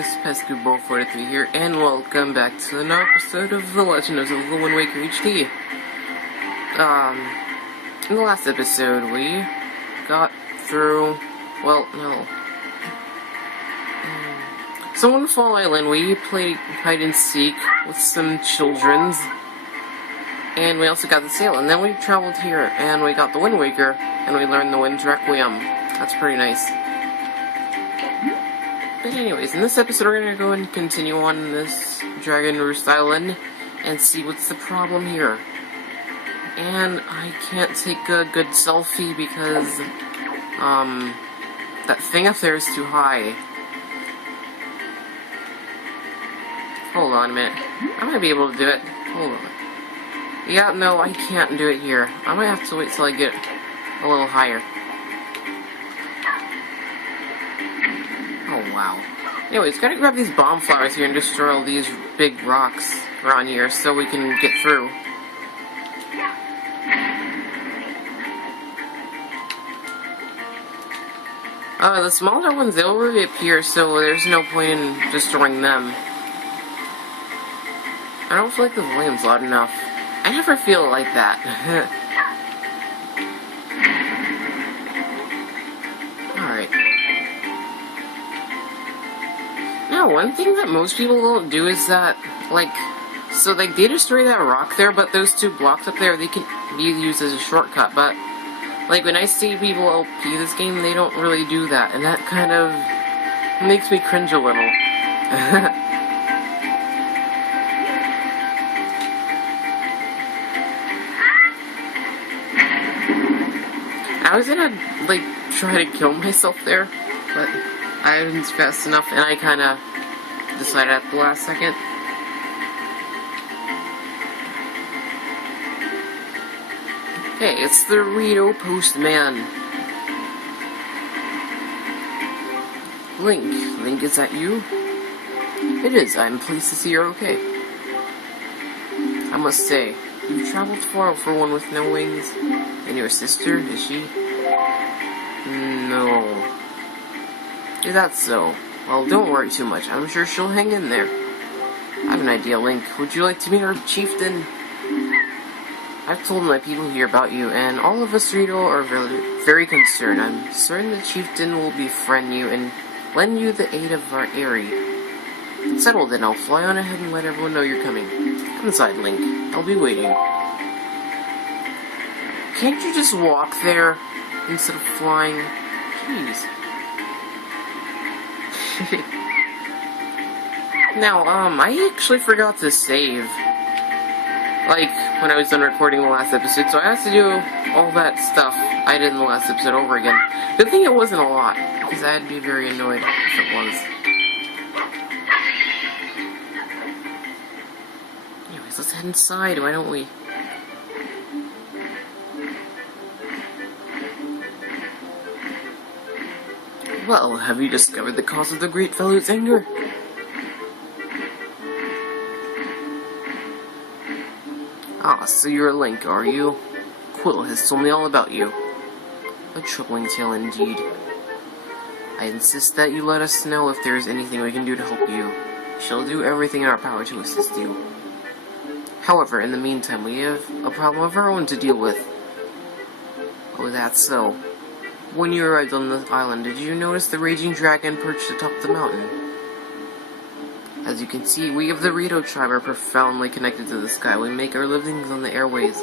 guys, Basketball43 here, and welcome back to another episode of The Legend of Zelda Wind Waker HD. In the last episode, we got through, well, no. So on Fall Island, we played hide and seek with some children, and we also got the sail, and then we traveled here, and we got the Wind Waker, and we learned the Wind's Requiem. That's pretty nice. But anyways, in this episode we're going to go and continue on this Dragon Roost Island and see what's the problem here. And I can't take a good selfie because, that thing up there is too high. Hold on a minute. I might be able to do it. Hold on. Yeah, no, I can't do it here. I might have to wait till I get a little higher. Oh, wow. Anyways, gotta grab these bomb flowers here and destroy all these big rocks around here so we can get through. The smaller ones, they'll already appear, so there's no point in destroying them. I don't feel like the volume's loud enough. I never feel like that. Alright. Now, one thing that most people don't do is that, so they destroy that rock there, but those two blocks up there, they can be used as a shortcut, but, when I see people LP this game, they don't really do that, and that kind of makes me cringe a little. I was gonna, try to kill myself there, but I wasn't fast enough, and I kinda decided at the last second. Hey, it's the Rito postman. Link, is that you? It is. I'm pleased to see you're okay. I must say, you've traveled far for one with no wings. And your sister, is she? No. Is that so? Well, don't worry too much. I'm sure she'll hang in there. I have an idea, Link. Would you like to meet our chieftain? I've told my people here about you, and all of us Rito are very concerned. I'm certain the chieftain will befriend you and lend you the aid of our Aerie. Settled then, I'll fly on ahead and let everyone know you're coming. Come inside, Link. I'll be waiting. Can't you just walk there instead of flying? Jeez. Now, I actually forgot to save. When I was done recording the last episode, so I had to do all that stuff I did in the last episode over again. Good thing it wasn't a lot, because I'd be very annoyed if it was. Anyways, let's head inside, why don't we? Well, have you discovered the cause of the great fellow's anger? Ah, so you're a Link, are you? Quill has told me all about you. A troubling tale indeed. I insist that you let us know if there is anything we can do to help you. We shall do everything in our power to assist you. However, in the meantime, we have a problem of our own to deal with. Oh, that's so. When you arrived on the island, did you notice the raging dragon perched atop the mountain? As you can see, we of the Rito tribe are profoundly connected to the sky. We make our livings on the airways.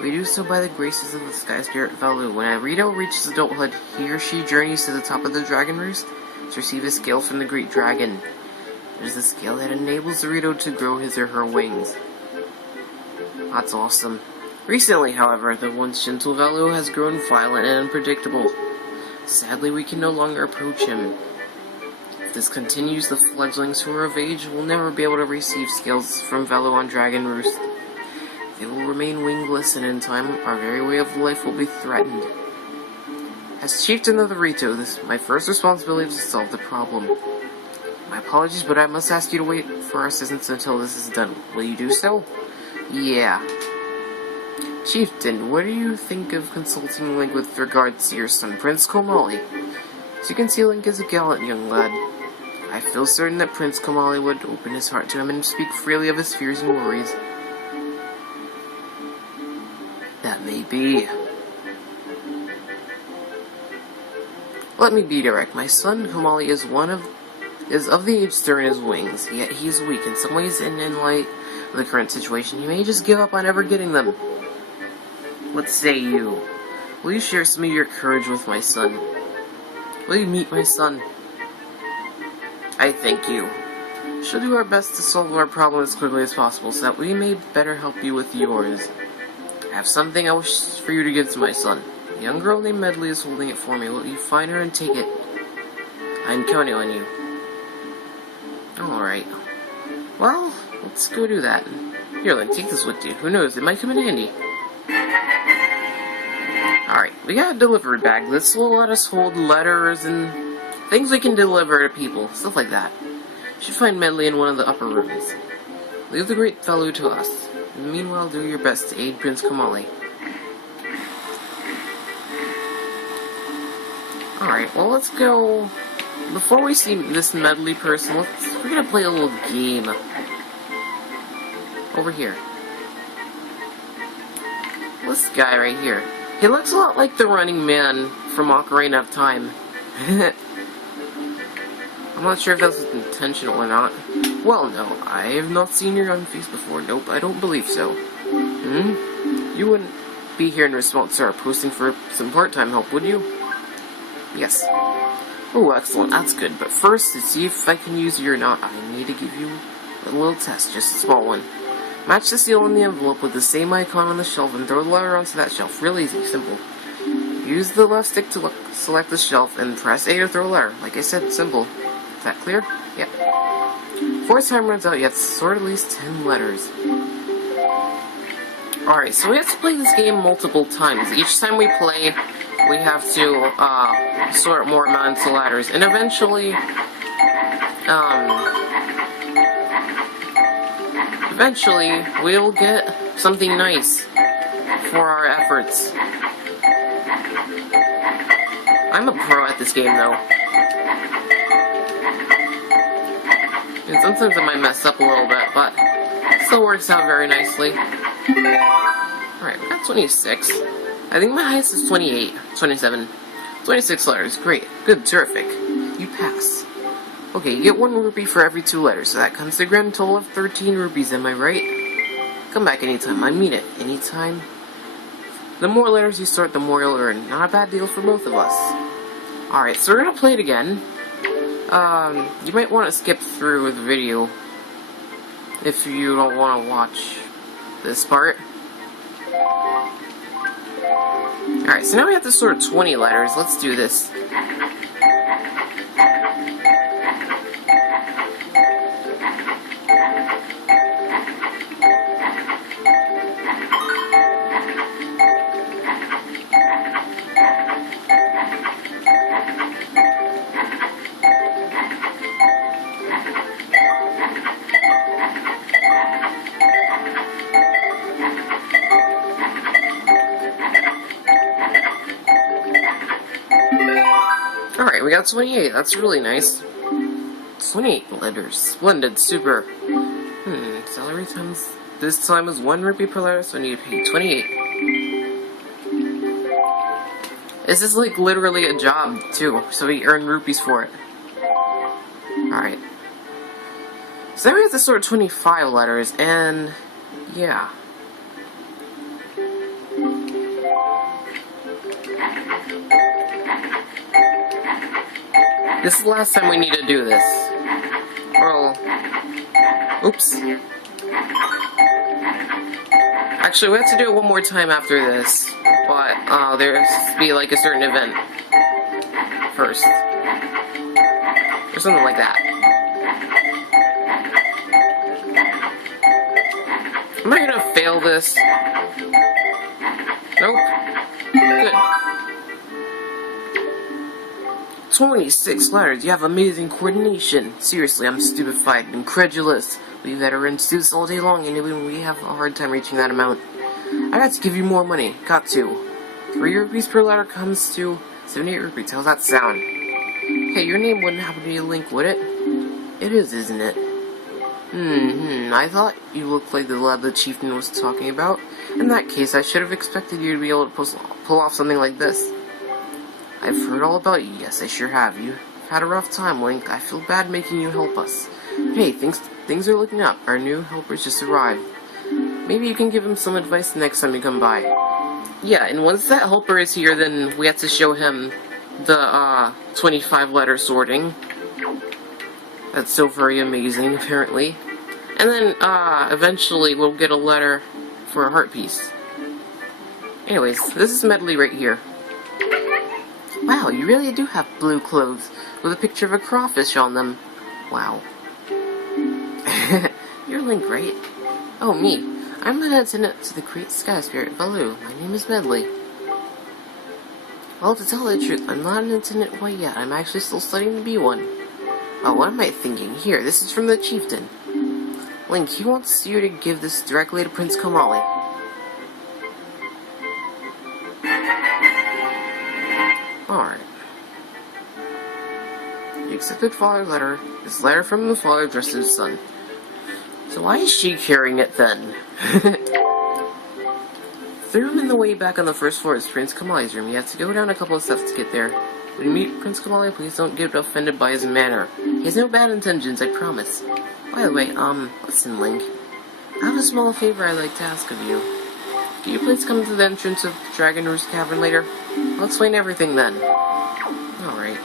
We do so by the graces of the sky spirit Valu. When a Rito reaches adulthood, he or she journeys to the top of the Dragon Roost to receive a scale from the great dragon. It is the scale that enables the Rito to grow his or her wings. That's awesome. Recently, however, the once gentle Valu has grown violent and unpredictable. Sadly, we can no longer approach him. If this continues, the fledglings who are of age will never be able to receive scales from Valu on Dragon Roost. They will remain wingless, and in time, our very way of life will be threatened. As chieftain of the Rito, my first responsibility is to solve the problem. My apologies, but I must ask you to wait for our assistance until this is done. Will you do so? Yeah. Chieftain, what do you think of consulting Link with regards to your son, Prince Komali? As you can see, Link is a gallant young lad. I feel certain that Prince Kamali would open his heart to him and speak freely of his fears and worries. That may be. Let me be direct. My son Kamali is of the age to earn his wings, yet he is weak in some ways, and in light of the current situation, he may just give up on ever getting them. What say you? Will you share some of your courage with my son? Will you meet my son? I thank you. She'll do our best to solve our problem as quickly as possible so that we may better help you with yours. I have something I wish for you to give to my son. A young girl named Medley is holding it for me. Will you find her and take it? I'm counting on you. Alright. Well, let's go do that. Here, Link, take this with you. Who knows, it might come in handy. Alright, we got a delivery bag. This will let us hold letters and things we can deliver to people. Stuff like that. You should find Medley in one of the upper rooms. Leave the great fellow to us. And meanwhile, do your best to aid Prince Kamali. Alright, well, let's go. Before we see this Medley person, we're gonna play a little game. Over here. This guy right here. He looks a lot like the running man from Ocarina of Time. I'm not sure if that's intentional or not. Well, no, I have not seen your young face before. Nope, I don't believe so. You wouldn't be here in response to our posting for some part-time help, would you? Yes. Oh, excellent, that's good. But first, to see if I can use you or not, I need to give you a little test, just a small one. Match the seal in the envelope with the same icon on the shelf and throw the letter onto that shelf. Real easy, simple. Use the left stick to select the shelf and press A to throw a letter. Like I said, simple. Is that clear? Yep. Before time runs out, you have to sort at least 10 letters. Alright, so we have to play this game multiple times. Each time we play, we have to sort more amounts of letters. And eventually, we'll get something nice for our efforts. I'm a pro at this game, though. And sometimes I might mess up a little bit, but it still works out very nicely. Alright, we got 26. I think my highest is 28, 27. 26 letters, great, good, terrific. You pass. Okay, you get 1 rupee for every 2 letters, so that comes to a grand total of 13 rupees, am I right? Come back anytime, I mean it, anytime. The more letters you sort, the more you'll earn. Not a bad deal for both of us. Alright, so we're gonna play it again. You might want to skip through the video if you don't want to watch this part. Alright, so now we have to sort 20 letters. Let's do this. Alright, we got 28. That's really nice. 28 letters. Splendid. Super. Salary times this time is 1 rupee per letter, so I need to pay 28. This is like literally a job, too, so we earn rupees for it. Alright. So now we have to sort 25 letters, and yeah. This is the last time we need to do this. Well, oops. Actually, we have to do it one more time after this. But, there's to be like a certain event first. Or something like that. Am I gonna fail this? Nope. Good. 26 letters, you have amazing coordination. Seriously, I'm stupefied, incredulous. We veterans do this all day long, and even we have a hard time reaching that amount. I got to give you more money. Got to. 3 rupees per letter comes to 78 rupees. How's that sound? Hey, your name wouldn't happen to be Link, would it? It is, isn't it? I thought you looked like the lad the chieftain was talking about. In that case, I should have expected you to be able to pull off something like this. I've heard all about you. Yes, I sure have. You've had a rough time, Link. I feel bad making you help us. Hey, things are looking up. Our new helpers just arrived. Maybe you can give him some advice the next time you come by. Yeah, and once that helper is here, then we have to show him the 25-letter sorting. That's so very amazing, apparently. And then, eventually we'll get a letter for a heart piece. Anyways, this is Medley right here. Wow, you really do have blue clothes with a picture of a crawfish on them. Wow. You're Link, right? Oh, me. I'm an attendant to the Great Sky Spirit, Baloo. My name is Medley. Well, to tell the truth, I'm not an attendant quite yet. I'm actually still studying to be one. Oh, what am I thinking? Here, this is from the chieftain. Link, he wants you to give this directly to Prince Komali. Alright. You accepted father's letter. This letter from the father addressed to his son. So why is she carrying it then? Threw him in the way back on the first floor is Prince Komali's room. You have to go down a couple of steps to get there. When you meet Prince Komali, please don't get offended by his manner. He has no bad intentions, I promise. By the way, listen, Link. I have a small favor I'd like to ask of you. Can you please come to the entrance of the Dragon Roost Cavern later? I'll explain everything then. Alright.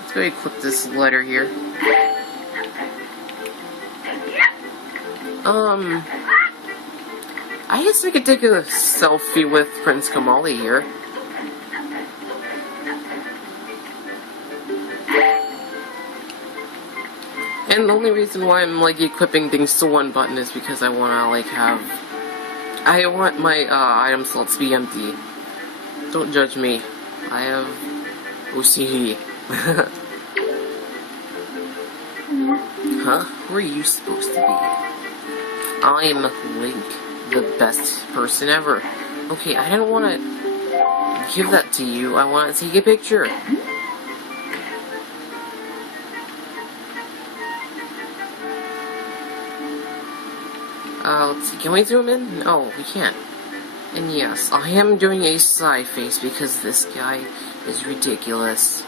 Let's go equip this letter here. I guess we could take a selfie with Prince Komali here. And the only reason why I'm, like, equipping things to one button is because I wanna, like, I want my, item slots to be empty. Don't judge me. I have OCD. Huh? Who are you supposed to be? I'm Link, the best person ever. Okay, I didn't want to give that to you. I want to take a picture. Let's see. Can we zoom in? No, we can't. And yes, I am doing a sigh face because this guy is ridiculous.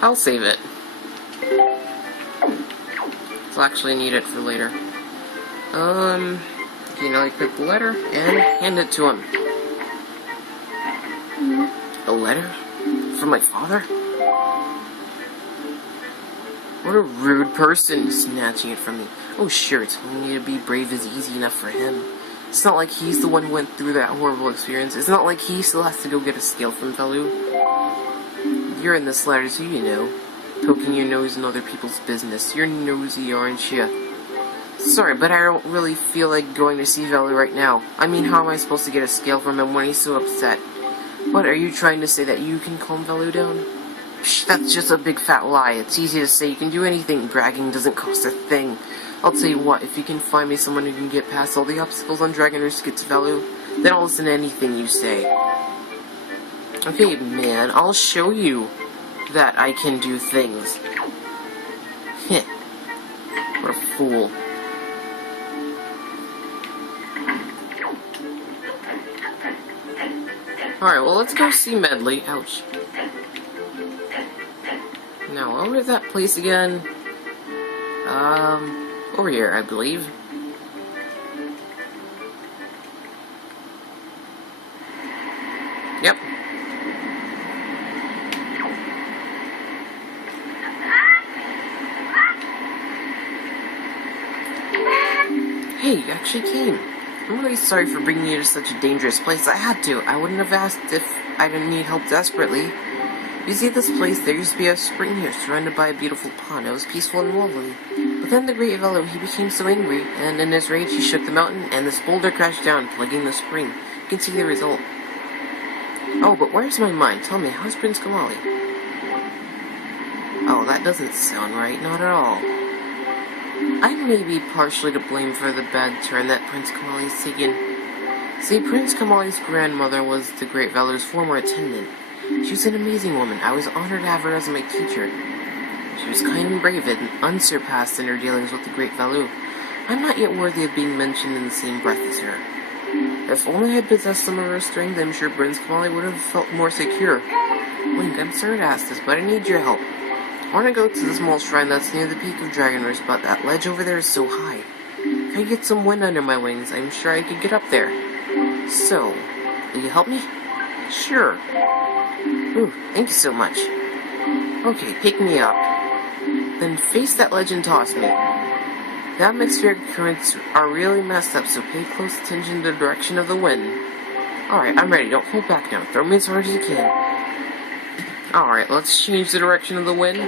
I'll save it. I'll actually need it for later. Okay, now I click the letter and hand it to him. A letter? From my father? What a rude person, snatching it from me. Oh sure, telling me to be brave is easy enough for him. It's not like he's the one who went through that horrible experience. It's not like he still has to go get a scale from Baloo. You're in this letter too, you know. Poking your nose in other people's business. You're nosy, aren't you? Sorry, but I don't really feel like going to see Baloo right now. I mean, how am I supposed to get a scale from him when he's so upset? What, are you trying to say that you can calm Baloo down? Psh, that's just a big fat lie. It's easy to say you can do anything. Bragging doesn't cost a thing. I'll tell you what, if you can find me someone who can get past all the obstacles on Dragon Roost to get to Baloo, then I'll listen to anything you say. Okay, man, I'll show you that I can do things. Heh. What a fool. Alright, well, let's go see Medley. Ouch. Now, where's that place again? Over here, I believe. Yep. Hey, you actually came. I'm really sorry for bringing you to such a dangerous place. I had to. I wouldn't have asked if I didn't need help desperately. You see this place? There used to be a spring here, surrounded by a beautiful pond. It was peaceful and lovely. But then the great Vello, he became so angry, and in his rage he shook the mountain, and this boulder crashed down, plugging the spring. You can see the result. Oh, but where's my mind? Tell me, how's Prince Komali? Oh, that doesn't sound right, not at all. I may be partially to blame for the bad turn that Prince Komali's taken. See, Prince Komali's grandmother was the great Valor's former attendant. She's an amazing woman. I was honored to have her as my teacher. She was kind and brave and unsurpassed in her dealings with the great Valoo. I'm not yet worthy of being mentioned in the same breath as her. If only I had possessed some of her strength, I'm sure Prince Kamali would have felt more secure. Link, I'm sorry to ask this, but I need your help. I want to go to the small shrine that's near the peak of Dragon Roost, but that ledge over there is so high. If I get some wind under my wings, I'm sure I could get up there. So, will you help me? Sure. Ooh, thank you so much. Okay, pick me up. Then face that ledge and toss me. The atmospheric currents are really messed up, so pay close attention to the direction of the wind. Alright, I'm ready. Don't hold back now. Throw me as hard as you can. Alright, let's change the direction of the wind,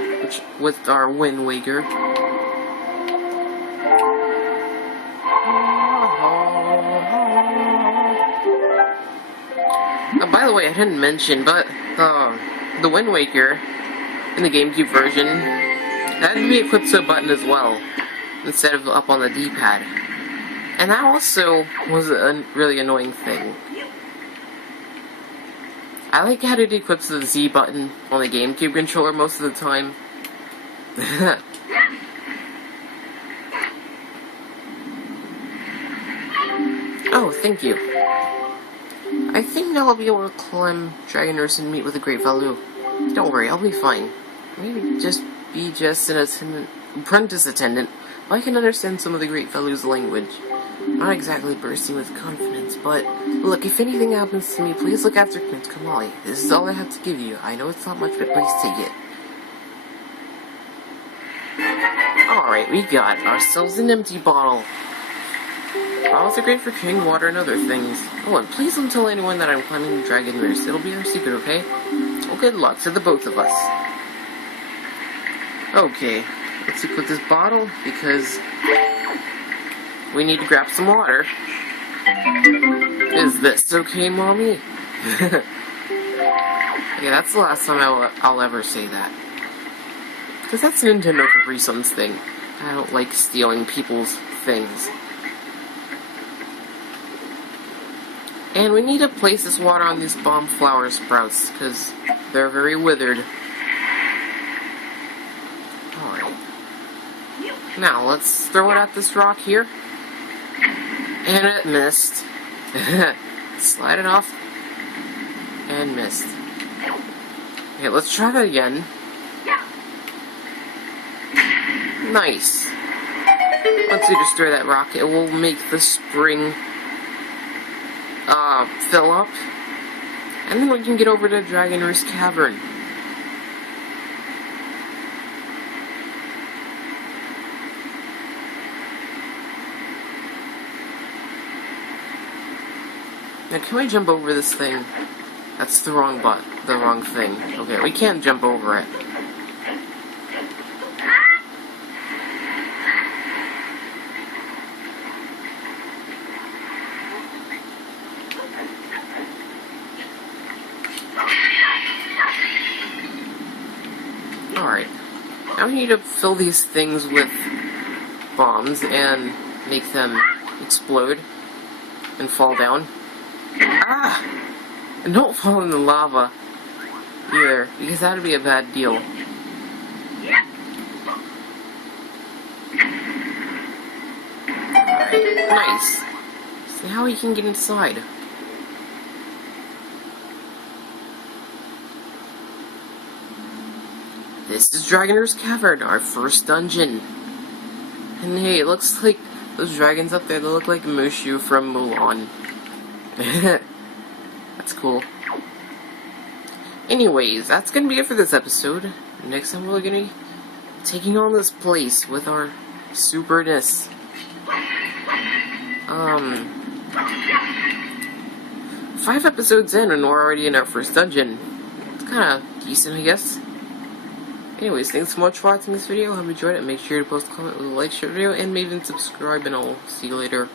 with our Wind Waker. By the way, I didn't mention, but the Wind Waker in the GameCube version had to be equipped to a button as well, instead of up on the D-pad. And that also was a really annoying thing. I like how it equips the Z button on the GameCube controller most of the time. Oh, thank you. I think now I'll be able to climb Dragon Roost and meet with the Great Valoo. Don't worry, I'll be fine. Maybe just an apprentice attendant, but I can understand some of the Great Valoo's language. Not exactly bursting with confidence, but look, if anything happens to me, please look after Prince Kamali. This is all I have to give you. I know it's not much, but please take it. Alright, we got ourselves an empty bottle. Bottles are great for carrying water and other things. Oh, and please don't tell anyone that I'm climbing the Dragon Roost. It'll be our secret, okay? Well, good luck to the both of us. Okay, let's equip this bottle, because we need to grab some water. Is this okay, Mommy? Yeah, that's the last time I'll ever say that. Because that's Nintendo Capri Sun's thing. I don't like stealing people's things. And we need to place this water on these bomb flower sprouts, because they're very withered. Alright. Now, let's throw it at this rock here. And it missed. Slide it off. And missed. Okay, let's try that again. Nice. Once you destroy that rock, it will make the spring fill up. And then we can get over to Dragon Roost Cavern. Now, can we jump over this thing? That's the wrong thing. Okay, we can't jump over it. Alright. Now we need to fill these things with bombs and make them explode and fall down. Ah! And don't fall in the lava either, because that would be a bad deal. Alright, nice. See how we can get inside. This is Dragon Roost Cavern, our first dungeon. And hey, it looks like those dragons up there, they look like Mushu from Mulan. That's cool. Anyways, that's gonna be it for this episode. Next time we're gonna be taking on this place with our superness. 5 episodes in and we're already in our first dungeon. It's kinda decent, I guess. Anyways, thanks so much for watching this video. I hope you enjoyed it. Make sure to post a comment with a like, share the video, and maybe even subscribe, and I'll see you later.